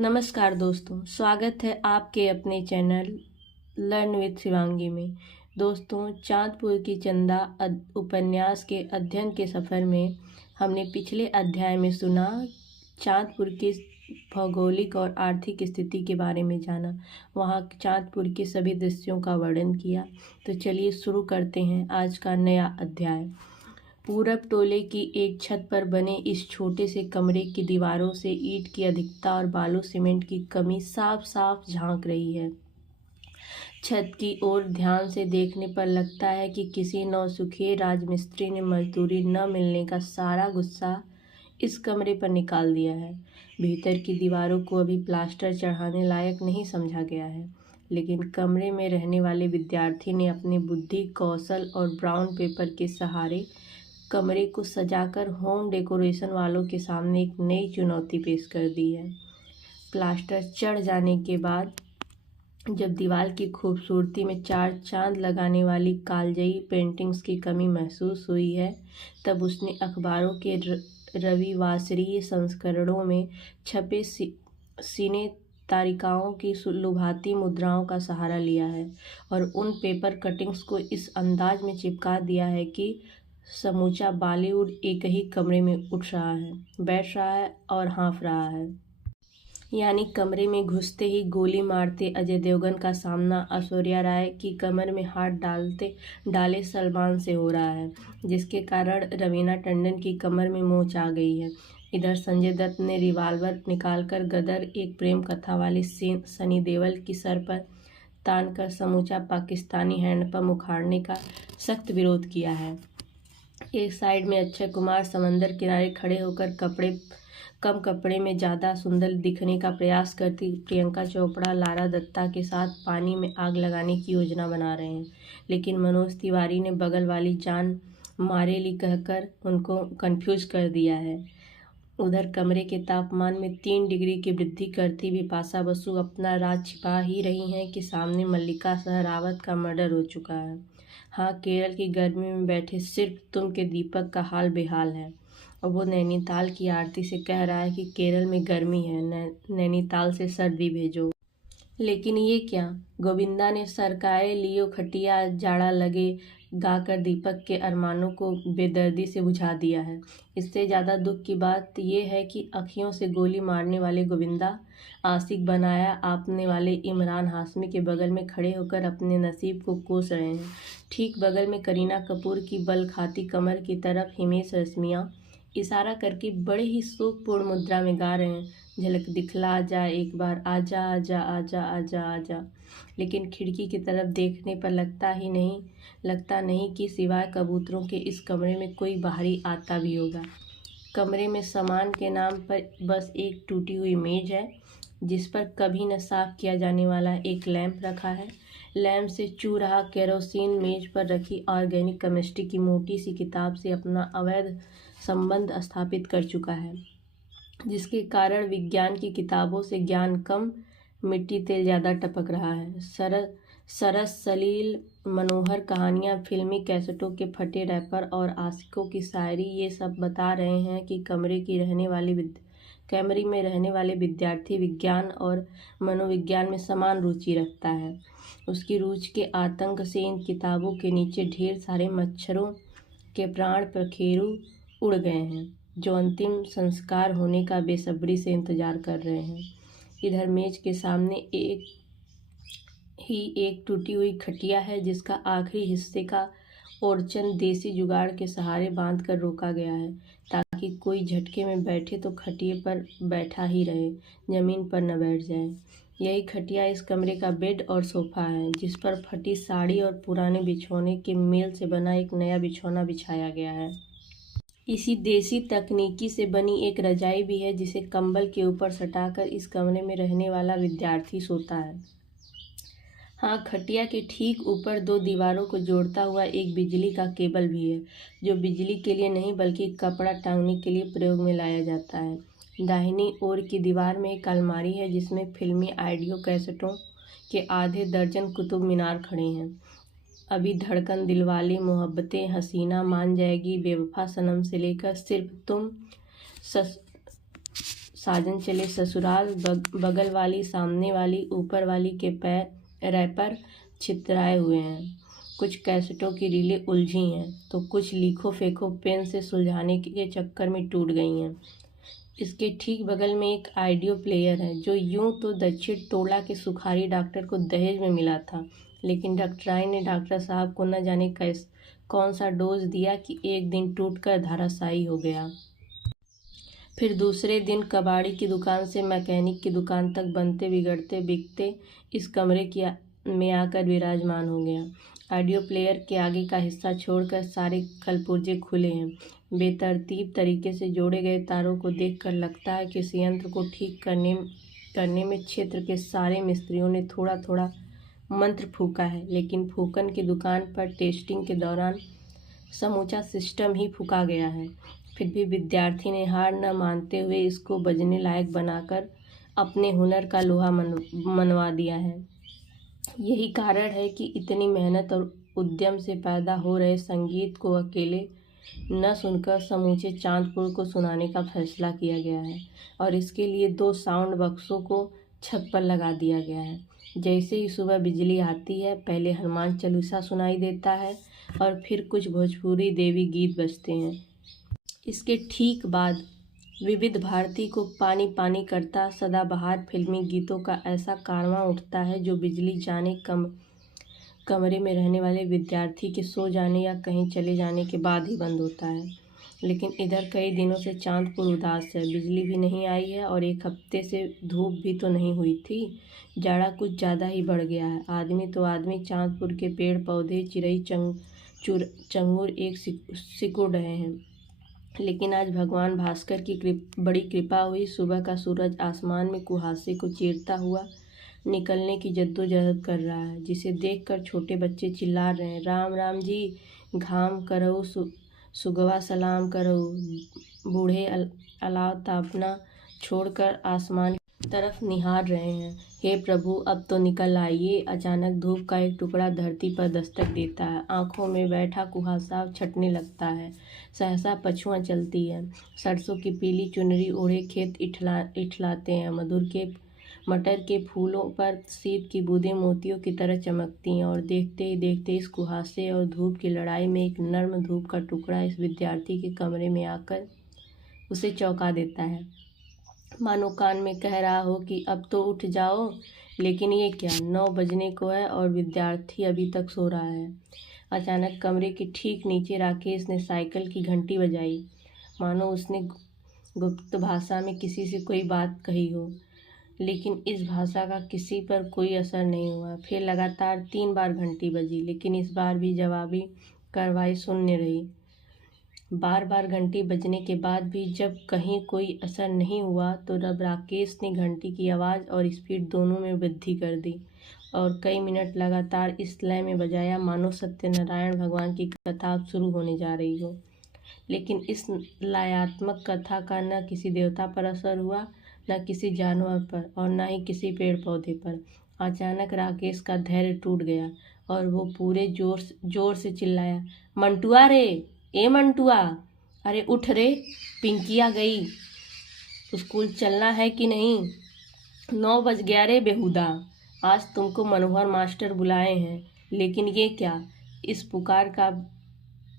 नमस्कार दोस्तों, स्वागत है आपके अपने चैनल लर्न विद शिवांगी में। दोस्तों, चांदपुर की चंदा उपन्यास के अध्ययन के सफ़र में हमने पिछले अध्याय में सुना, चांदपुर की भौगोलिक और आर्थिक स्थिति के बारे में जाना, वहाँ चांदपुर के सभी दृश्यों का वर्णन किया। तो चलिए शुरू करते हैं आज का नया अध्याय। पूरब टोले की एक छत पर बने इस छोटे से कमरे की दीवारों से ईंट की अधिकता और बालू सीमेंट की कमी साफ साफ झांक रही है। छत की ओर ध्यान से देखने पर लगता है कि किसी नौसिखिए राजमिस्त्री ने मजदूरी न मिलने का सारा गुस्सा इस कमरे पर निकाल दिया है। भीतर की दीवारों को अभी प्लास्टर चढ़ाने लायक नहीं समझा गया है, लेकिन कमरे में रहने वाले विद्यार्थी ने अपनी बुद्धि, कौशल और ब्राउन पेपर के सहारे कमरे को सजाकर होम डेकोरेशन वालों के सामने एक नई चुनौती पेश कर दी है। प्लास्टर चढ़ जाने के बाद जब दीवार की खूबसूरती में चार चांद लगाने वाली कालजयी पेंटिंग्स की कमी महसूस हुई है, तब उसने अखबारों के रविवासरीय संस्करणों में छपे सिने तारिकाओं की लुभाती मुद्राओं का सहारा लिया है और उन पेपर कटिंग्स को इस अंदाज में चिपका दिया है कि समूचा बॉलीवुड एक ही कमरे में उठ रहा है, बैठ रहा है और हाँफ रहा है। यानी कमरे में घुसते ही गोली मारते अजय देवगन का सामना ऐश्वर्या राय की कमर में हाथ डाले सलमान से हो रहा है, जिसके कारण रवीना टंडन की कमर में मोच आ गई है। इधर संजय दत्त ने रिवाल्वर निकालकर गदर एक प्रेम कथा वाली सनी देओल की सर पर तानकर समूचा पाकिस्तानी हैंडपंप उखाड़ने का सख्त विरोध किया है। एक साइड में अक्षय कुमार समंदर किनारे खड़े होकर कम कपड़े में ज़्यादा सुंदर दिखने का प्रयास करती प्रियंका चोपड़ा लारा दत्ता के साथ पानी में आग लगाने की योजना बना रहे हैं, लेकिन मनोज तिवारी ने बगल वाली जान मारेली कहकर उनको कंफ्यूज कर दिया है। उधर कमरे के तापमान में 3 डिग्री की वृद्धि करती बिपाशा बसु अपना राज छिपा ही रही हैं कि सामने मल्लिका सहरावत का मर्डर हो चुका है। हाँ, केरल की गर्मी में बैठे सिर्फ तुम के दीपक का हाल बेहाल है और वो नैनीताल की आरती से कह रहा है कि केरल में गर्मी है, नैनीताल से सर्दी भेजो। लेकिन ये क्या, गोविंदा ने सरकाए लियो खटिया जाड़ा लगे गाकर दीपक के अरमानों को बेदर्दी से बुझा दिया है। इससे ज़्यादा दुख की बात यह है कि अखियों से गोली मारने वाले गोविंदा आशिक बनाया आपने वाले इमरान हाशमी के बगल में खड़े होकर अपने नसीब को कोस रहे हैं। ठीक बगल में करीना कपूर की बल खाती कमर की तरफ हिमेश रेशमिया इशारा करके बड़े ही शोकपूर्ण मुद्रा में गा रहे हैं, झलक दिखला जा एक बार, आजा आजा आजा आजा आजा। लेकिन खिड़की की तरफ देखने पर लगता नहीं कि सिवाय कबूतरों के इस कमरे में कोई बाहरी आता भी होगा। कमरे में सामान के नाम पर बस एक टूटी हुई मेज है, जिस पर कभी न साफ किया जाने वाला एक लैंप रखा है। लैंप से चू रहा केरोसिन मेज पर रखी ऑर्गेनिक केमिस्ट्री की मोटी सी किताब से अपना अवैध संबंध स्थापित कर चुका है, जिसके कारण विज्ञान की किताबों से ज्ञान कम, मिट्टी तेल ज़्यादा टपक रहा है। सरस सलील मनोहर कहानियाँ, फिल्मी कैसेटों के फटे रैपर और आशिकों की शायरी ये सब बता रहे हैं कि कैमरे में रहने वाले विद्यार्थी विज्ञान और मनोविज्ञान में समान रुचि रखता है। उसकी रुचि के आतंक से इन किताबों के नीचे ढेर सारे मच्छरों के प्राण पखेरु उड़ गए हैं, जो अंतिम संस्कार होने का बेसब्री से इंतजार कर रहे हैं। इधर मेज के सामने एक टूटी हुई खटिया है, जिसका आखिरी हिस्से का ओरचन देसी जुगाड़ के सहारे बांध कर रोका गया है, ताकि कोई झटके में बैठे तो खटिए पर बैठा ही रहे, जमीन पर न बैठ जाए। यही खटिया इस कमरे का बेड और सोफा है, जिस पर फटी साड़ी और पुराने बिछौने के मेल से बना एक नया बिछौना बिछाया गया है। इसी देसी तकनीकी से बनी एक रजाई भी है, जिसे कंबल के ऊपर सटाकर इस कमरे में रहने वाला विद्यार्थी सोता है। हाँ, खटिया के ठीक ऊपर 2 दीवारों को जोड़ता हुआ एक बिजली का केबल भी है, जो बिजली के लिए नहीं बल्कि कपड़ा टांगने के लिए प्रयोग में लाया जाता है। दाहिनी ओर की दीवार में एक अलमारी है, जिसमें फिल्मी ऑडियो कैसेटों के आधे दर्जन कुतुब मीनार खड़े हैं। अभी धड़कन, दिलवाले, मोहब्बतें, हसीना मान जाएगी, बेवफा सनम से लेकर सिर्फ तुम, साजन चले ससुराल, बगल वाली, सामने वाली, ऊपर वाली के पैर रैपर छितराए हुए हैं, कुछ कैसेटों की रीलें उलझी हैं, तो कुछ लिखो फेंको पेन से सुलझाने के चक्कर में टूट गई हैं। इसके ठीक बगल में एक ऑडियो प्लेयर है जो यूं तो दक्षिण टोला के सुखारी डॉक्टर को दहेज में मिला था, लेकिन डॉक्टराई ने डॉक्टर साहब को न जाने कौन सा डोज दिया कि एक दिन टूटकर धराशायी हो गया। फिर दूसरे दिन कबाड़ी की दुकान से मैकेनिक की दुकान तक बनते बिगड़ते बिकते इस कमरे में आकर विराजमान हो गया। ऑडियो प्लेयर के आगे का हिस्सा छोड़कर सारे कलपुर्जे खुले हैं। बेतरतीब तरीके से जोड़े गए तारों को देखकर लगता है कि इस यंत्र को ठीक करने में क्षेत्र के सारे मिस्त्रियों ने थोड़ा थोड़ा मंत्र फूका है, लेकिन फूकन की दुकान पर टेस्टिंग के दौरान समूचा सिस्टम ही फूका गया है। फिर भी विद्यार्थी ने हार न मानते हुए इसको बजने लायक बनाकर अपने हुनर का लोहा मनवा दिया है। यही कारण है कि इतनी मेहनत और उद्यम से पैदा हो रहे संगीत को अकेले न सुनकर समूचे चांदपुर को सुनाने का फैसला किया गया है, और इसके लिए 2 साउंड बक्सों को छत पर लगा दिया गया है। जैसे ही सुबह बिजली आती है, पहले हनुमान चालीसा सुनाई देता है और फिर कुछ भोजपुरी देवी गीत बजते हैं। इसके ठीक बाद विविध भारती को पानी पानी करता सदाबहार फिल्मी गीतों का ऐसा कारवां उठता है जो बिजली जाने कमरे में रहने वाले विद्यार्थी के सो जाने या कहीं चले जाने के बाद ही बंद होता है। लेकिन इधर कई दिनों से चांदपुर उदास है। बिजली भी नहीं आई है और 1 हफ्ते से धूप भी तो नहीं हुई थी। जाड़ा कुछ ज़्यादा ही बढ़ गया है। आदमी तो आदमी, चांदपुर के पेड़ पौधे, चिड़ई चंगुर एक सिकुड़ रहे हैं। लेकिन आज भगवान भास्कर की बड़ी कृपा हुई। सुबह का सूरज आसमान में कुहासे को चीरता हुआ निकलने की जद्दोजहद कर रहा है, जिसे देखकर छोटे बच्चे चिल्ला रहे हैं, राम राम जी, घाम करऊ सुगवा सलाम करऊ। बूढ़े अलाव तापना छोड़कर आसमान की तरफ निहार रहे हैं। हे प्रभु, अब तो निकल आइए। अचानक धूप का एक टुकड़ा धरती पर दस्तक देता है। आंखों में बैठा कुहासा छटने लगता है। सहसा पछुआं चलती है। सरसों की पीली चुनरी ओढ़े खेत इठलाते हैं। मटर के फूलों पर शीत की बूंदें मोतियों की तरह चमकती हैं, और देखते ही देखते इस कुहासे और धूप की लड़ाई में एक नर्म धूप का टुकड़ा इस विद्यार्थी के कमरे में आकर उसे चौंका देता है, मानो कान में कह रहा हो कि अब तो उठ जाओ। लेकिन ये क्या, 9 बजने को है और विद्यार्थी अभी तक सो रहा है। अचानक कमरे के ठीक नीचे राकेश ने साइकिल की घंटी बजाई, मानो उसने गुप्त भाषा में किसी से कोई बात कही हो। लेकिन इस भाषा का किसी पर कोई असर नहीं हुआ। फिर लगातार 3 बार घंटी बजी, लेकिन इस बार भी जवाबी कार्रवाई शून्य रही। बार बार घंटी बजने के बाद भी जब कहीं कोई असर नहीं हुआ, तो तब राकेश ने घंटी की आवाज़ और स्पीड दोनों में वृद्धि कर दी और कई मिनट लगातार इस लय में बजाया मानो सत्यनारायण भगवान की कथा अब शुरू होने जा रही हो। लेकिन इस लयात्मक कथा का न किसी देवता पर असर हुआ, न किसी जानवर पर, और न ही किसी पेड़ पौधे पर। अचानक राकेश का धैर्य टूट गया और वो पूरे जोर से चिल्लाया, मंटुआ रे, ए मंटुआ, अरे उठ रे, पिंकिया गई, स्कूल चलना है कि नहीं? 9 बज गया रे बेहुदा, आज तुमको मनोहर मास्टर बुलाए हैं। लेकिन ये क्या, इस पुकार का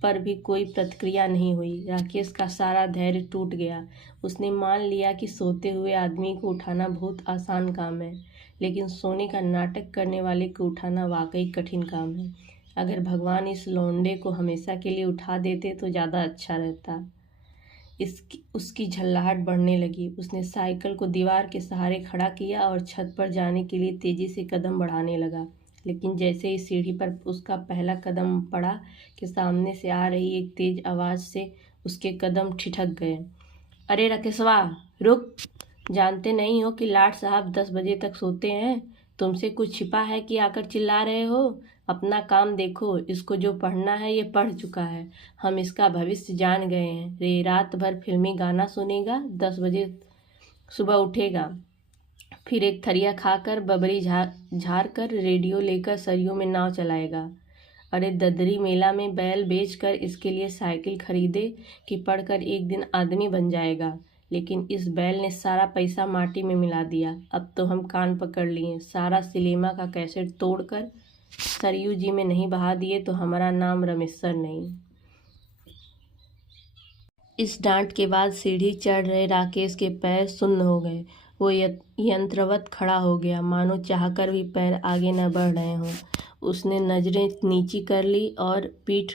पर भी कोई प्रतिक्रिया नहीं हुई। राकेश का सारा धैर्य टूट गया। उसने मान लिया कि सोते हुए आदमी को उठाना बहुत आसान काम है, लेकिन सोने का नाटक करने वाले को उठाना वाकई कठिन काम है। अगर भगवान इस लौंडे को हमेशा के लिए उठा देते तो ज़्यादा अच्छा रहता। उसकी झल्लाहट बढ़ने लगी। उसने साइकिल को दीवार के सहारे खड़ा किया और छत पर जाने के लिए तेज़ी से कदम बढ़ाने लगा। लेकिन जैसे ही सीढ़ी पर उसका पहला कदम पड़ा कि सामने से आ रही एक तेज आवाज़ से उसके कदम ठिठक गए। अरे राकेशवा, रुक, जानते नहीं हो कि लाट साहब 10 बजे तक सोते हैं? तुमसे कुछ छिपा है कि आकर चिल्ला रहे हो? अपना काम देखो। इसको जो पढ़ना है ये पढ़ चुका है। हम इसका भविष्य जान गए हैं। रे रात भर फिल्मी गाना सुनेगा, 10 बजे सुबह उठेगा, फिर एक थरिया खाकर बबरी झाड़ कर रेडियो लेकर सरयू में नाव चलाएगा। अरे ददरी मेला में बैल बेचकर इसके लिए साइकिल खरीदे कि पढ़कर एक दिन आदमी बन जाएगा। लेकिन इस बैल ने सारा पैसा माटी में मिला दिया। अब तो हम कान पकड़ लिए, सारा सिनेमा का कैसेट तोड़कर सरयू जी में नहीं बहा दिए तो हमारा नाम रमेश्वर नहीं। इस डांट के बाद सीढ़ी चढ़ रहे राकेश के पैर सुन्न हो गए। वो यंत्रवत खड़ा हो गया, मानो चाहकर भी पैर आगे न बढ़ रहे हों। उसने नजरें नीची कर ली और पीठ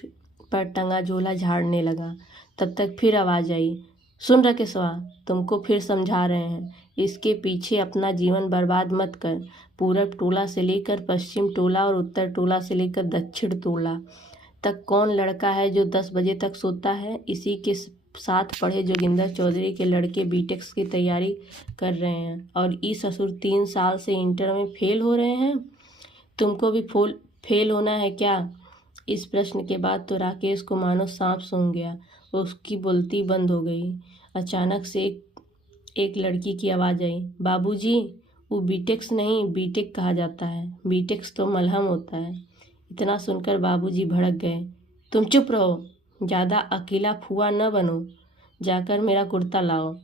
पर टंगा झोला झाड़ने लगा। तब तक फिर आवाज़ आई, सुन राकेशवा, तुमको फिर समझा रहे हैं, इसके पीछे अपना जीवन बर्बाद मत कर। पूरब टोला से लेकर पश्चिम टोला और उत्तर टोला से लेकर दक्षिण टोला तक कौन लड़का है जो 10 बजे तक सोता है? इसी के साथ पढ़े जोगिंदर चौधरी के लड़के बीटेक की तैयारी कर रहे हैं और ई ससुर 3 साल से इंटर में फेल हो रहे हैं। तुमको भी फेल होना है क्या? इस प्रश्न के बाद तो राकेश को मानो सांप सूंघ गया। उसकी बोलती बंद हो गई। अचानक से एक लड़की की आवाज़ आई, बाबूजी, वो बीटेक्स नहीं, बीटेक कहा जाता है। बीटेक्स तो मलहम होता है। इतना सुनकर बाबूजी भड़क गए। तुम चुप रहो, ज़्यादा अकेला फुआ न बनो, जाकर मेरा कुर्ता लाओ।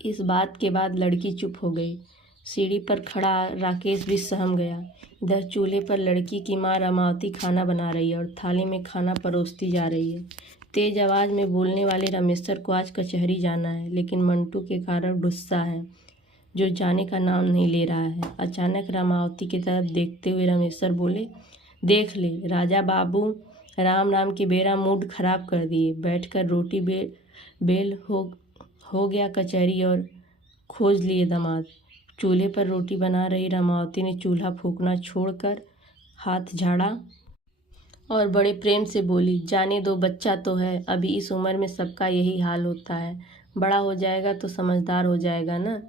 इस बात के बाद लड़की चुप हो गई। सीढ़ी पर खड़ा राकेश भी सहम गया। इधर चूल्हे पर लड़की की माँ रमावती खाना बना रही है और थाली में खाना परोसती जा रही है। तेज आवाज़ में बोलने वाले रमेश्वर को आज कचहरी जाना है, लेकिन मंटू के कारण गुस्सा है, जो जाने का नाम नहीं ले रहा है। अचानक रामावती की तरफ देखते हुए रमेश्वर बोले, देख ले, राजा बाबू राम राम के बेरा मूड खराब कर दिए। बैठकर रोटी बेल हो गया कचहरी और खोज लिए दामाद। चूल्हे पर रोटी बना रही रामावती ने चूल्हा फूंकना छोड़कर हाथ झाड़ा और बड़े प्रेम से बोली, जाने दो, बच्चा तो है, अभी इस उम्र में सबका यही हाल होता है, बड़ा हो जाएगा तो समझदार हो जाएगा ना।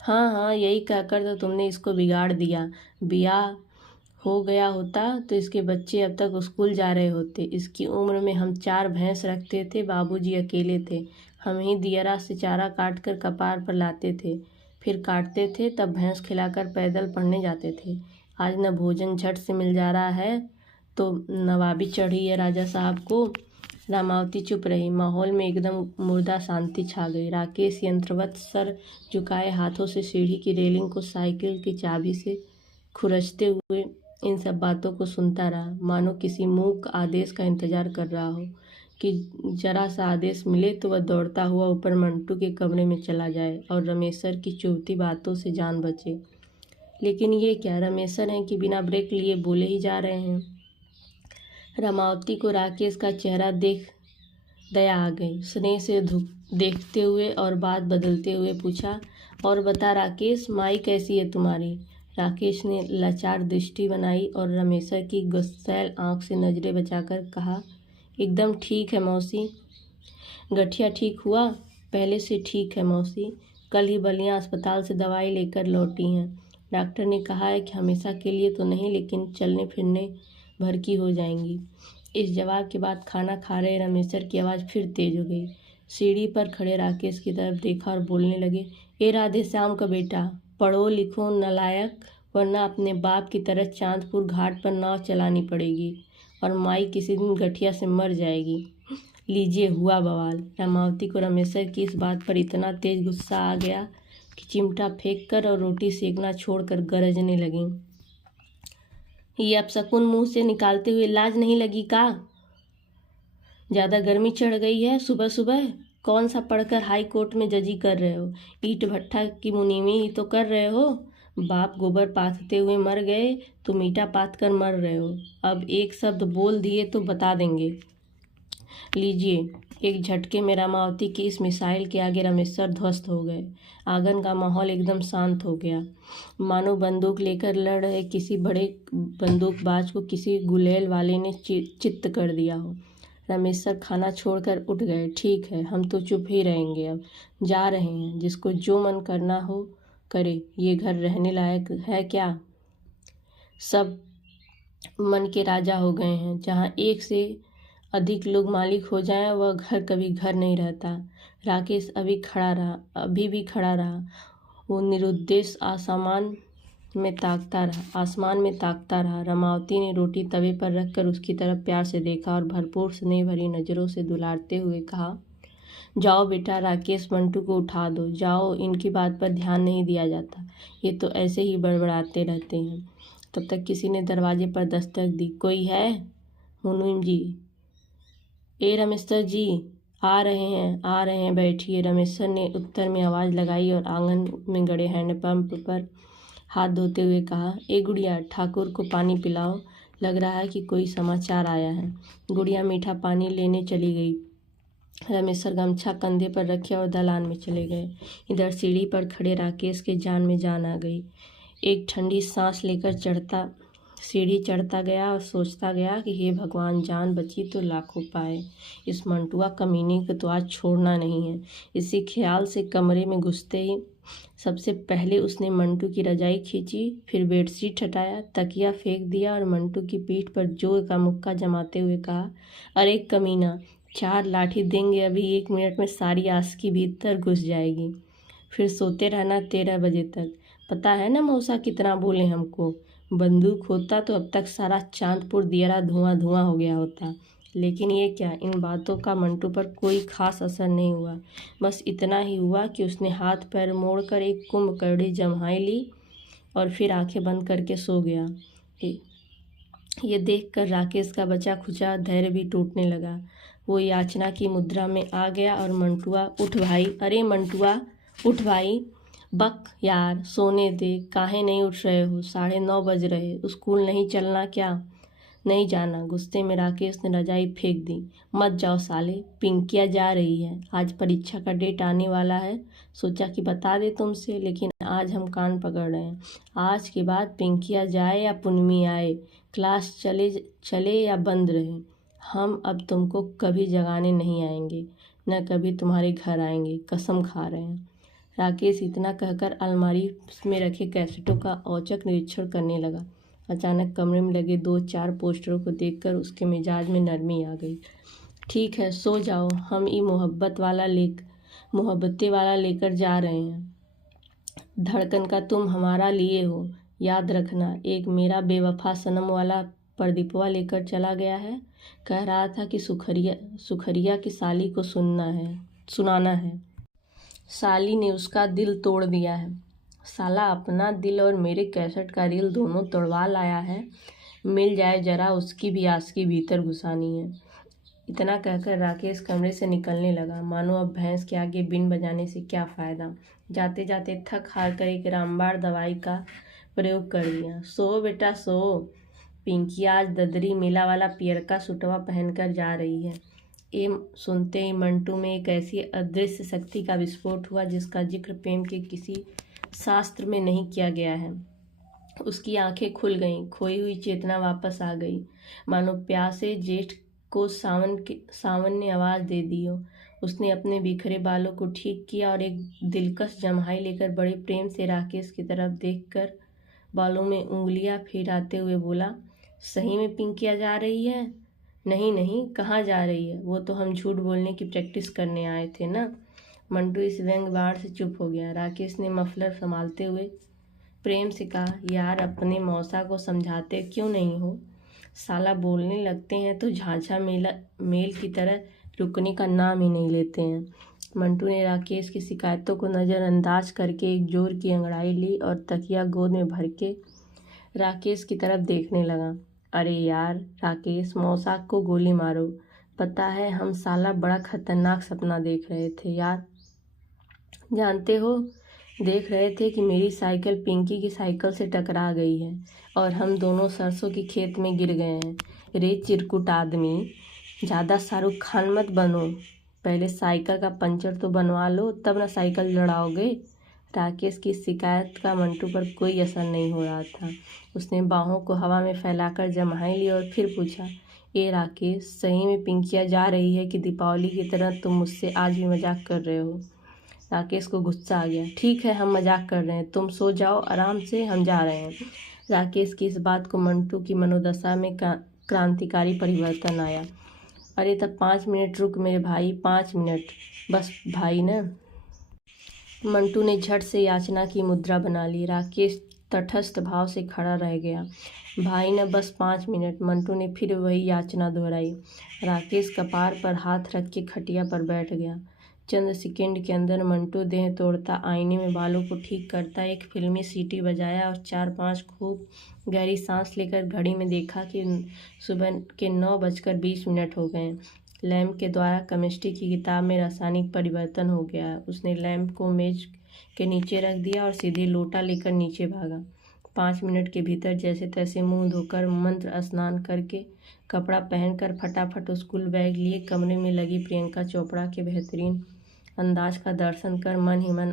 हाँ हाँ, यही कहकर तो तुमने इसको बिगाड़ दिया। ब्याह हो गया होता तो इसके बच्चे अब तक स्कूल जा रहे होते। इसकी उम्र में हम 4 भैंस रखते थे, बाबूजी अकेले थे। हम ही दियरा से चारा काट कर कपार पर लाते थे, फिर काटते थे, तब भैंस खिलाकर पैदल पढ़ने जाते थे। आज न भोजन झट से मिल जा रहा है तो नवाबी चढ़ी है राजा साहब को। रामावती चुप रही। माहौल में एकदम मुर्दा शांति छा गई। राकेश यंत्रवत सर झुकाए हाथों से सीढ़ी की रेलिंग को साइकिल की चाबी से खुरचते हुए इन सब बातों को सुनता रहा, मानो किसी मूक आदेश का इंतजार कर रहा हो कि जरा सा आदेश मिले तो वह दौड़ता हुआ ऊपर मंटू के कमरे में चला जाए और रमेश्वर की चुभती बातों से जान बचे। लेकिन ये क्या, रमेश्वर हैं कि बिना ब्रेक लिए बोले ही जा रहे हैं। रामावती को राकेश का चेहरा देख दया आ गई। स्नेह से देखते हुए और बात बदलते हुए पूछा, और बता राकेश, माई कैसी है तुम्हारी? राकेश ने लाचार दृष्टि बनाई और रमेश्वर की गुस्सैल आंख से नजरें बचाकर कहा, एकदम ठीक है मौसी। गठिया ठीक हुआ? पहले से ठीक है मौसी, कल ही बलिया अस्पताल से दवाई लेकर लौटी हैं। डॉक्टर ने कहा है कि हमेशा के लिए तो नहीं, लेकिन चलने फिरने भर की हो जाएंगी। इस जवाब के बाद खाना खा रहे रमेश्वर की आवाज़ फिर तेज हो गई। सीढ़ी पर खड़े राकेश की तरफ देखा और बोलने लगे, ए राधे श्याम का बेटा, पढ़ो लिखो नालायक, वरना अपने बाप की तरह चांदपुर घाट पर नाव चलानी पड़ेगी और माई किसी दिन गठिया से मर जाएगी। लीजिए हुआ बवाल। रामावती को रमेश्वर की इस बात पर इतना तेज गुस्सा आ गया कि चिमटा फेंक कर और रोटी सेकना छोड़कर गरजने लगी। ये अपशकुन मुंह से निकालते हुए लाज नहीं लगी का? ज़्यादा गर्मी चढ़ गई है सुबह सुबह? कौन सा पढ़कर हाई कोर्ट में जजी कर रहे हो? ईंट भट्ठा की मुनीमी ही तो कर रहे हो। बाप गोबर पाथते हुए मर गए, तुम ईंटा पाथ कर मर रहे हो। अब एक शब्द बोल दिए तो बता देंगे। लीजिए। एक झटके में रामावती की इस मिसाइल के आगे रमेश्वर ध्वस्त हो गए। आंगन का माहौल एकदम शांत हो गया, मानो बंदूक लेकर लड़ रहे किसी बड़े बंदूकबाज को किसी गुलेल वाले ने चित्त कर दिया हो। रमेश्वर खाना छोड़कर उठ गए। ठीक है, हम तो चुप ही रहेंगे, अब जा रहे हैं, जिसको जो मन करना हो करे। ये घर रहने लायक है क्या? सब मन के राजा हो गए हैं। जहाँ एक से अधिक लोग मालिक हो जाएं, वह घर कभी घर नहीं रहता। राकेश अभी भी खड़ा रहा। वो निरुद्देश आसमान में ताकता रहा। रमावती ने रोटी तवे पर रखकर उसकी तरफ प्यार से देखा और भरपूर स्नेह भरी नज़रों से दुलारते हुए कहा, जाओ बेटा, राकेश मंटू को उठा दो, जाओ, इनकी बात पर ध्यान नहीं दिया जाता, ये तो ऐसे ही बड़बड़ाते रहते हैं। तब तक किसी ने दरवाजे पर दस्तक दी। कोई है? मुनीम जी। ए रमेश्वर जी, आ रहे हैं, बैठिए। रमेश्वर ने उत्तर में आवाज़ लगाई और आंगन में गड़े हैंडपंप पर हाथ धोते हुए कहा, ए गुड़िया, ठाकुर को पानी पिलाओ, लग रहा है कि कोई समाचार आया है। गुड़िया मीठा पानी लेने चली गई। रमेश्वर गमछा कंधे पर रखे और दलान में चले गए। इधर सीढ़ी पर खड़े राकेश के जान में जान आ गई। एक ठंडी सांस लेकर सीढ़ी चढ़ता गया और सोचता गया कि हे भगवान, जान बची तो लाखों पाए, इस मंटुआ कमीने को तो आज छोड़ना नहीं है। इसी ख्याल से कमरे में घुसते ही सबसे पहले उसने मंटू की रजाई खींची, फिर बेडशीट हटाया, तकिया फेंक दिया और मंटू की पीठ पर जोर का मुक्का जमाते हुए कहा, अरे कमीना, 4 लाठी देंगे अभी, 1 मिनट में सारी आस्की भीतर घुस जाएगी, फिर सोते रहना 13 बजे तक। पता है ना मौसा कितना बोले हमको, बंदूक होता तो अब तक सारा चांदपुर दियरा धुआं धुआं हो गया होता। लेकिन ये क्या, इन बातों का मंटू पर कोई खास असर नहीं हुआ। बस इतना ही हुआ कि उसने हाथ पैर मोड़कर एक कुंभकर्णी जम्हाई ली और फिर आंखें बंद करके सो गया। ये देखकर राकेश का बचा खुचा धैर्य भी टूटने लगा। वो याचना की मुद्रा में आ गया और मंटुआ, उठ भाई, अरे मंटुआ उठ भाई, बक यार, सोने दे, काहे नहीं उठ रहे हो, 9:30 बज रहे, स्कूल नहीं चलना क्या? नहीं जाना। गुस्से में राकेश ने रजाई फेंक दी। मत जाओ साले, पिंकिया जा रही है, आज परीक्षा का डेट आने वाला है, सोचा कि बता दे तुमसे, लेकिन आज हम कान पकड़ रहे हैं। आज के बाद पिंकिया जाए या पुनमी आए, क्लास चले या बंद रहे, हम अब तुमको कभी जगाने नहीं आएंगे, न कभी तुम्हारे घर आएंगे, कसम खा रहे हैं। राकेश इतना कहकर अलमारी में रखे कैसेटों का औचक निरीक्षण करने लगा। अचानक कमरे में लगे 2-4 पोस्टरों को देखकर उसके मिजाज में नरमी आ गई। ठीक है, सो जाओ, हम ये मोहब्बते वाला लेकर जा रहे हैं। धड़कन का तुम हमारा लिए हो, याद रखना। एक मेरा बेवफा सनम वाला प्रदीपवा लेकर चला गया है, कह रहा था कि सुखरिया की साली को सुनाना है। साली ने उसका दिल तोड़ दिया है। साला अपना दिल और मेरे कैसेट का रील दोनों तोड़वा लाया है, मिल जाए जरा उसकी भी आस्की भीतर घुसानी है। इतना कहकर राकेश कमरे से निकलने लगा, मानो अब भैंस के आगे बिन बजाने से क्या फ़ायदा। जाते जाते थक हार कर एक रामबाण दवाई का प्रयोग कर दिया। सो बेटा सो, पिंकी आज ददरी मेला वाला पियरका सुटवा पहनकर जा रही है। ये सुनते ही मंटू में एक ऐसी अदृश्य शक्ति का विस्फोट हुआ जिसका जिक्र प्रेम के किसी शास्त्र में नहीं किया गया है। उसकी आंखें खुल गईं, खोई हुई चेतना वापस आ गई, मानो प्यासे जेठ को सावन ने आवाज़ दे दी हो। उसने अपने बिखरे बालों को ठीक किया और एक दिलकश जम्हाई लेकर बड़े प्रेम से राकेश की तरफ देखकर बालों में उंगलियां फेराते हुए बोला, सही में पिंकिया जा रही है? नहीं नहीं, कहाँ जा रही है, वो तो हम झूठ बोलने की प्रैक्टिस करने आए थे ना। मंटू इस व्यंग बाण से चुप हो गया। राकेश ने मफलर संभालते हुए प्रेम से कहा, यार अपने मौसा को समझाते क्यों नहीं हो? साला बोलने लगते हैं तो झांझा मेल की तरह रुकने का नाम ही नहीं लेते हैं। मंटू ने राकेश की शिकायतों को नज़रअंदाज करके एक जोर की अंगड़ाई ली और तकिया गोद में भर के राकेश की तरफ देखने लगा। अरे यार राकेश, मौसा को गोली मारो, पता है हम साला बड़ा खतरनाक सपना देख रहे थे यार। जानते हो, देख रहे थे कि मेरी साइकिल पिंकी की साइकिल से टकरा गई है और हम दोनों सरसों के खेत में गिर गए हैं। रे चिरकुट आदमी, ज़्यादा शाहरुख खान मत बनो, पहले साइकिल का पंचर तो बनवा लो, तब ना साइकिल लड़ाओगे। राकेश की शिकायत का मंटू पर कोई असर नहीं हो रहा था। उसने बाहों को हवा में फैलाकर जमाई ली और फिर पूछा, ए राकेश, सही में पिंकिया जा रही है कि दीपावली की तरह तुम मुझसे आज भी मजाक कर रहे हो? राकेश को गुस्सा आ गया। ठीक है, हम मजाक कर रहे हैं, तुम सो जाओ आराम से, हम जा रहे हैं। राकेश की इस बात को मंटू की मनोदशा में क्रांतिकारी परिवर्तन आया। अरे तब 5 मिनट रुक मेरे भाई, 5 मिनट बस भाई ना। मंटू ने झट से याचना की मुद्रा बना ली। राकेश तटस्थ भाव से खड़ा रह गया। भाई ने बस 5 मिनट। मंटू ने फिर वही याचना दोहराई। राकेश कपार पर हाथ रख के खटिया पर बैठ गया। चंद सेकंड के अंदर मंटू देह तोड़ता, आईने में बालों को ठीक करता, एक फिल्मी सीटी बजाया और 4-5 खूब गहरी सांस लेकर घड़ी में देखा कि सुबह के 9:20 हो गए। लैम्प के द्वारा केमिस्ट्री की किताब में रासायनिक परिवर्तन हो गया। उसने लैम्प को मेज के नीचे रख दिया और सीधे लोटा लेकर नीचे भागा। 5 मिनट के भीतर जैसे तैसे मुंह धोकर, मंत्र स्नान करके, कपड़ा पहनकर फटाफट स्कूल बैग लिए कमरे में लगी प्रियंका चोपड़ा के बेहतरीन अंदाज का दर्शन कर मन ही मन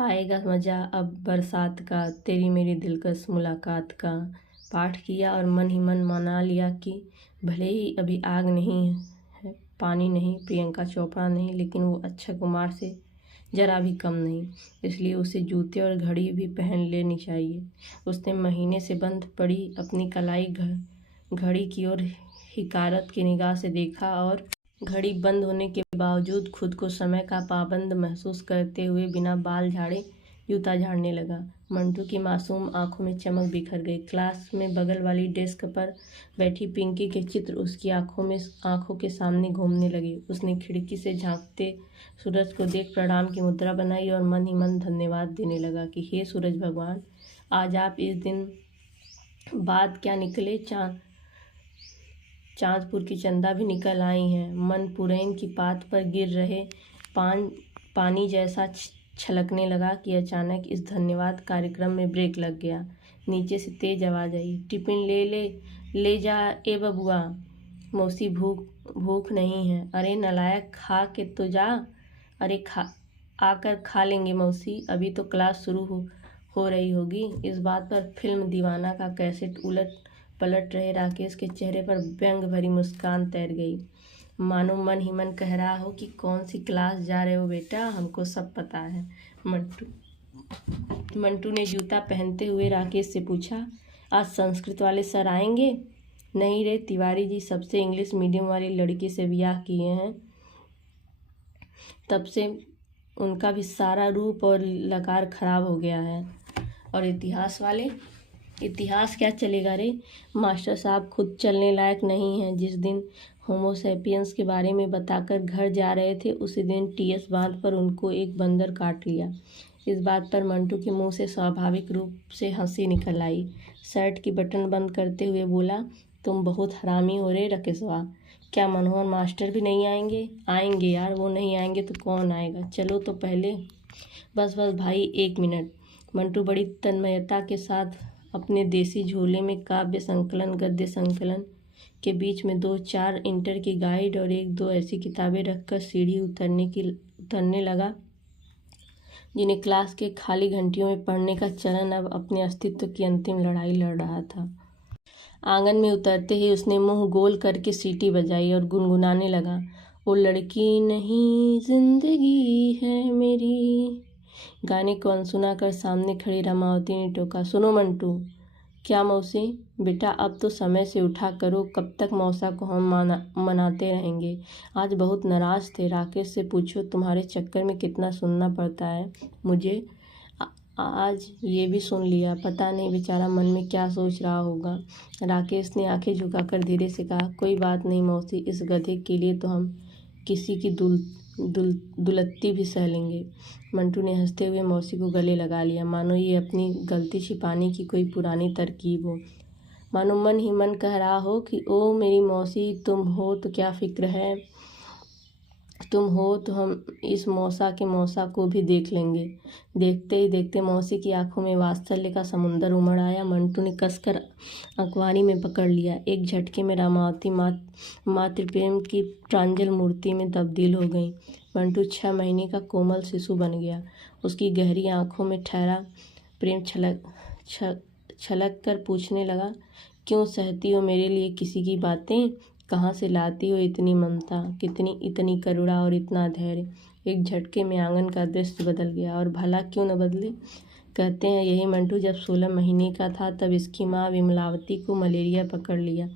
आएगा मज़ा अब बरसात का, तेरी मेरी दिलकश मुलाकात का पाठ किया और मन ही मन मना लिया कि भले ही अभी आग नहीं है, पानी नहीं, प्रियंका चोपड़ा नहीं, लेकिन वो अक्षय कुमार से जरा भी कम नहीं, इसलिए उसे जूते और घड़ी भी पहन लेनी चाहिए। उसने महीने से बंद पड़ी अपनी कलाई घड़ी की ओर हिकारत की निगाह से देखा और घड़ी बंद होने के बावजूद खुद को समय का पाबंद महसूस करते हुए बिना बाल झाड़े जूता झाड़ने लगा। मंटू की मासूम आंखों में चमक बिखर गई। क्लास में बगल वाली डेस्क पर बैठी पिंकी के चित्र उसकी आंखों के सामने घूमने लगे। उसने खिड़की से झांकते सूरज को देख प्रणाम की मुद्रा बनाई और मन ही मन धन्यवाद देने लगा कि हे सूरज भगवान, आज आप इस दिन बाद क्या निकले, चांदपुर की चंदा भी निकल आई हैं। मन पुरैन की पात पर गिर रहे पानी जैसा छलकने लगा कि अचानक इस धन्यवाद कार्यक्रम में ब्रेक लग गया। नीचे से तेज आवाज आई, टिफिन ले जा ए बबुआ, मौसी भूख नहीं है। अरे नलायक, खा के तो जा। अरे आकर खा लेंगे मौसी, अभी तो क्लास शुरू हो रही होगी। इस बात पर फिल्म दीवाना का कैसेट उलट पलट रहे राकेश के चेहरे पर व्यंग भरी मुस्कान तैर गई, मानो मन ही मन कह रहा हो कि कौन सी क्लास जा रहे हो बेटा, हमको सब पता है। मंटू ने जूता पहनते हुए राकेश से पूछा, आज संस्कृत वाले सर आएंगे? नहीं रे, तिवारी जी सबसे इंग्लिश मीडियम वाली लड़की से ब्याह किए हैं, तब से उनका भी सारा रूप और लकार खराब हो गया है। और इतिहास क्या चलेगा रे, मास्टर साहब खुद चलने लायक नहीं हैं। जिस दिन होमोसेपियंस के बारे में बताकर घर जा रहे थे, उसी दिन टीएस बांध पर उनको एक बंदर काट लिया। इस बात पर मंटू के मुंह से स्वाभाविक रूप से हंसी निकल आई। शर्ट की बटन बंद करते हुए बोला, तुम बहुत हरामी हो रे राकेशवा, क्या मनोहर मास्टर भी नहीं आएंगे? आएंगे यार, वो नहीं आएंगे तो कौन आएगा, चलो तो पहले। बस भाई 1 मिनट। मंटू बड़ी तन्मयता के साथ अपने देसी झोले में काव्य संकलन, गद्य संकलन के बीच में 2-4 इंटर की गाइड और 1-2 ऐसी किताबें रखकर सीढ़ी उतरने लगा जिन्हें क्लास के खाली घंटियों में पढ़ने का चलन अब अपने अस्तित्व की अंतिम लड़ाई लड़ रहा था। आंगन में उतरते ही उसने मुंह गोल करके सीटी बजाई और गुनगुनाने लगा, वो लड़की नहीं जिंदगी है मेरी। गाने को अनसुना कर सामने खड़ी रमावती ने टोका, सुनो मंटू। क्या मौसी? बेटा अब तो समय से उठा करो, कब तक मौसा को हम मनाते रहेंगे? आज बहुत नाराज थे, राकेश से पूछो तुम्हारे चक्कर में कितना सुनना पड़ता है मुझे। आज ये भी सुन लिया, पता नहीं बेचारा मन में क्या सोच रहा होगा। राकेश ने आंखें झुकाकर धीरे से कहा, कोई बात नहीं मौसी, इस गधे के लिए तो हम किसी की दुलत्ती भी सह लेंगे। मंटू ने हंसते हुए मौसी को गले लगा लिया, मानो ये अपनी गलती छिपाने की कोई पुरानी तरकीब हो। मानो मन ही मन कह रहा हो कि ओ मेरी मौसी, तुम हो तो क्या फिक्र है, तुम हो तो हम इस मौसा को भी देख लेंगे। देखते ही देखते मौसी की आंखों में वात्सल्य का समुंदर उमड़ आया। मंटू ने कसकर अखबारी में पकड़ लिया। एक झटके में रामावती मातृ प्रेम की प्रांजल मूर्ति में तब्दील हो गई। मंटू 6 महीने का कोमल शिशु बन गया। उसकी गहरी आंखों में ठहरा प्रेम छलक कर पूछने लगा, क्यों सहती हो मेरे लिए किसी की बातें? कहाँ से लाती हो इतनी ममता, इतनी करुणा और इतना धैर्य? एक झटके में आंगन का दृश्य बदल गया। और भला क्यों न बदले? कहते हैं यही मंटू जब 16 महीने का था तब इसकी माँ विमलावती को मलेरिया पकड़ लिया।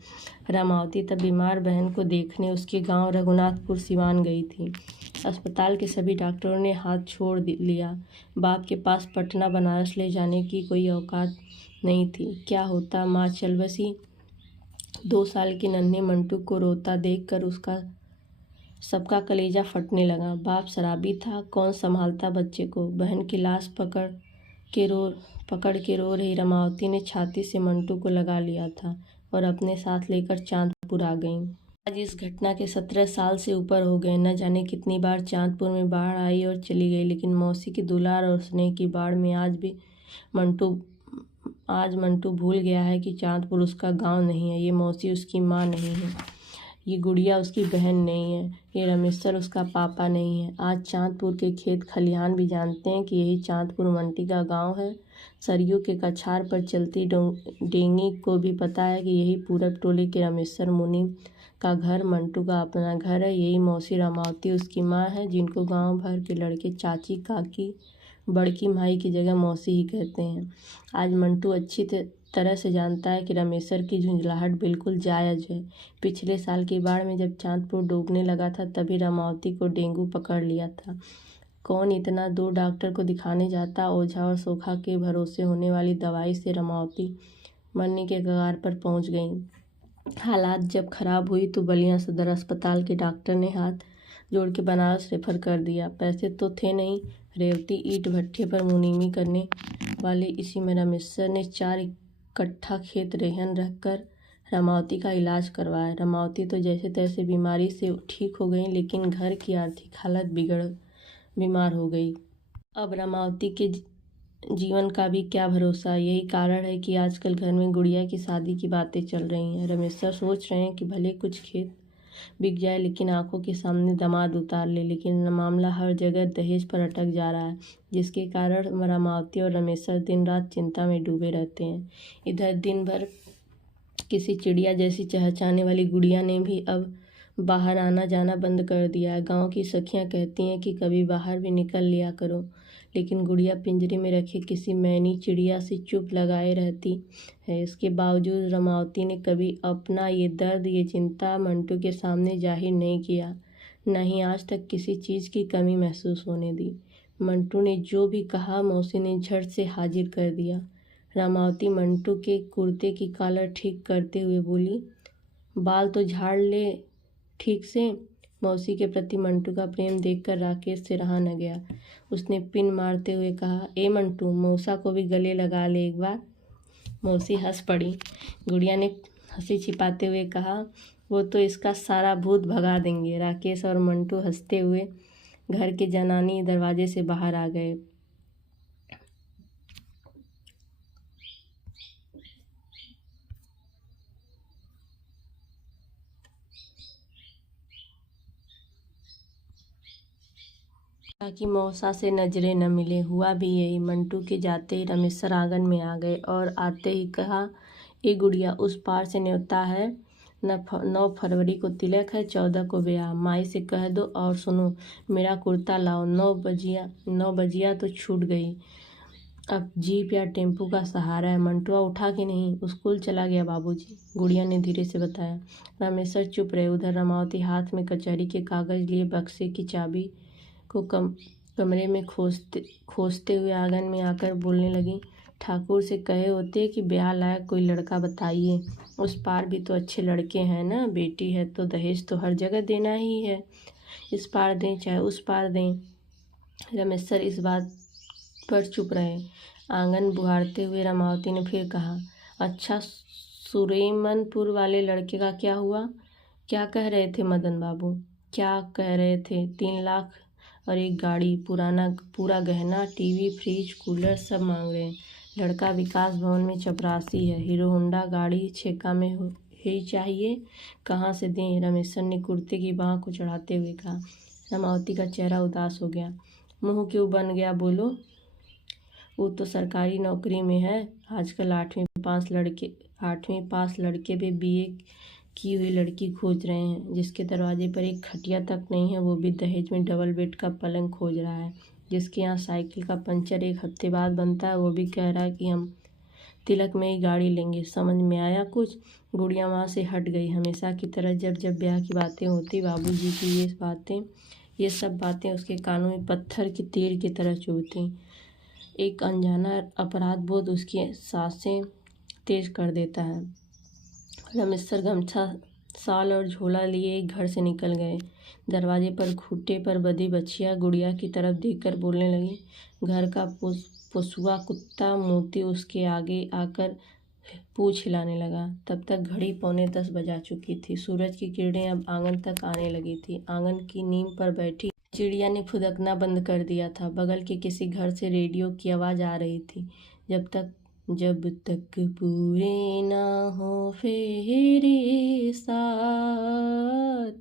रामावती तब बीमार बहन को देखने उसके गांव रघुनाथपुर सिवान गई थी। अस्पताल के सभी डॉक्टरों ने हाथ छोड़ लिया। बाप के पास पटना बनारस ले जाने की कोई औकात नहीं थी। क्या होता, माँ चल बसी। 2 साल के नन्हे मंटू को रोता देखकर उसका सबका कलेजा फटने लगा। बाप शराबी था, कौन संभालता बच्चे को। बहन की लाश पकड़ के रो रही रमावती ने छाती से मंटू को लगा लिया था और अपने साथ लेकर चांदपुर आ गई। आज इस घटना के 17 साल से ऊपर हो गए। न जाने कितनी बार चांदपुर में बाढ़ आई और चली गई, लेकिन मौसी की दुलार और स्नेह की बाढ़ में आज मंटू भूल गया है कि चांदपुर उसका गांव नहीं है, ये मौसी उसकी माँ नहीं है, ये गुड़िया उसकी बहन नहीं है, ये रमेश्वर उसका पापा नहीं है। आज चांदपुर के खेत खलिहान भी जानते हैं कि यही चांदपुर मंटी का गांव है। सरयू के कछार पर चलती डेंगी को भी पता है कि यही पूरब टोले के रमेश्वर मुनि का घर मंटू का अपना घर है। यही मौसी रमावती उसकी माँ है, जिनको गांव भर के लड़के चाची, काकी, बड़की माई की जगह मौसी ही कहते हैं। आज मंटू अच्छी तरह से जानता है कि रमेश्वर की झुंझलाहट बिल्कुल जायज़ है। पिछले साल की बाढ़ में जब चांदपुर डूबने लगा था, तभी रमावती को डेंगू पकड़ लिया था। कौन इतना दूर डॉक्टर को दिखाने जाता। ओझा और सोखा के भरोसे होने वाली दवाई से रमावती मरने के कगार पर पहुंच गई। हालात जब खराब हुई तो बलिया सदर अस्पताल के डॉक्टर ने हाथ जोड़ के बनारस रेफर कर दिया। पैसे तो थे नहीं। रेवती ईंट भट्ठे पर मुनीमी करने वाले इसी में रमेश्वर ने 4 कट्ठा खेत रेहन रखकर रमावती का इलाज करवाया। रमावती तो जैसे तैसे बीमारी से ठीक हो गई, लेकिन घर की आर्थिक हालत बीमार हो गई। अब रमावती के जीवन का भी क्या भरोसा। यही कारण है कि आजकल घर में गुड़िया की शादी की बातें चल रही हैं। रमेश्वर सोच रहे हैं कि भले कुछ खेत बिक जाए, लेकिन आंखों के सामने दामाद उतार ले। लेकिन मामला हर जगह दहेज पर अटक जा रहा है, जिसके कारण रमावती और रमेश्वर दिन रात चिंता में डूबे रहते हैं। इधर दिन भर किसी चिड़िया जैसी चहचहाने वाली गुड़िया ने भी अब बाहर आना जाना बंद कर दिया है। गांव की सखियां कहती हैं कि कभी बाहर भी निकल लिया करो, लेकिन गुड़िया पिंजरे में रखे किसी मैनी चिड़िया से चुप लगाए रहती है। इसके बावजूद रमावती ने कभी अपना ये दर्द, ये चिंता मंटू के सामने जाहिर नहीं किया, न ही आज तक किसी चीज़ की कमी महसूस होने दी। मंटू ने जो भी कहा, मौसी ने झट से हाजिर कर दिया। रमावती मंटू के कुर्ते की कॉलर ठीक करते हुए बोली, बाल तो झाड़ ले ठीक से। मौसी के प्रति मंटू का प्रेम देखकर राकेश से रहा न गया। उसने पिन मारते हुए कहा, ए मंटू, मौसा को भी गले लगा ले एक बार। मौसी हंस पड़ी। गुड़िया ने हंसी छिपाते हुए कहा, वो तो इसका सारा भूत भगा देंगे। राकेश और मंटू हंसते हुए घर के जनानी दरवाजे से बाहर आ गए। ताकि मौसा से नजरें न मिले। हुआ भी यही। मंटू के जाते ही रमेश्वर आंगन में आ गए और आते ही कहा, ए गुड़िया, उस पार से न्योता है। 9 फरवरी को तिलक है, 14 को ब्याह। माई से कह दो। और सुनो, मेरा कुर्ता लाओ। 9 बजिया तो छूट गई। अब जीप या टेम्पू का सहारा है। मंटुआ उठा कि नहीं? स्कूल चला गया बाबूजी, गुड़िया ने धीरे से बताया। रमेश्वर चुप रहे। उधर रमावती हाथ में कचहरी के कागज लिए बक्से की चाबी को कमरे में खोजते हुए आंगन में आकर बोलने लगी, ठाकुर से कहे होते कि ब्याह लायक कोई लड़का बताइए। उस पार भी तो अच्छे लड़के हैं ना। बेटी है तो दहेज तो हर जगह देना ही है। इस पार दें चाहे उस पार दें। रमेश्वर इस बात पर चुप रहे। आंगन बुहारते हुए रमावती ने फिर कहा, अच्छा, सुरेमनपुर वाले लड़के का क्या हुआ? क्या कह रहे थे मदन बाबू? क्या कह रहे थे? 3 लाख और एक गाड़ी, पूरा गहना, टीवी, फ्रिज, कूलर सब मांग रहे हैं। लड़का विकास भवन में चपरासी है। हीरो होंडा गाड़ी छेका में ही चाहिए। कहाँ से दें? रमेश्वर ने कुर्ते की बाँह को चढ़ाते हुए कहा। रमावती का चेहरा उदास हो गया। मुँह क्यों बन गया? बोलो। वो तो सरकारी नौकरी में है। आजकल 8वीं पास लड़के भी BA की हुई लड़की खोज रहे हैं। जिसके दरवाजे पर एक खटिया तक नहीं है, वो भी दहेज में डबल बेड का पलंग खोज रहा है। जिसके यहाँ साइकिल का पंचर 1 हफ्ते बाद बनता है, वो भी कह रहा है कि हम तिलक में ही गाड़ी लेंगे। समझ में आया कुछ? गुड़िया वहाँ से हट गई। हमेशा की तरह जब ब्याह की बातें होती, बाबूजी की ये सब बातें उसके कानों में पत्थर की तीर की तरह चुभती। एक अनजाना अपराध बोध उसकी सांसें तेज कर देता है। रमेश्वर गमछा, साल और झोला लिए घर से निकल गए। दरवाजे पर खूंटे पर बंधी बच्चियाँ गुड़िया की तरफ देखकर बोलने लगी। घर का पोसुआ कुत्ता मोती उसके आगे आकर पूँछ हिलाने लगा। तब तक घड़ी 9:45 बजा चुकी थी। सूरज की किरणें अब आंगन तक आने लगी थी। आंगन की नीम पर बैठी चिड़िया ने फुदकना बंद कर दिया था। बगल के किसी घर से रेडियो की आवाज़ आ रही थी। जब तक पूरे ना हो फेरे साथ,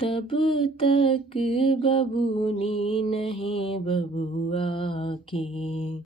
तब तक बबूनी नहीं बबुआ की।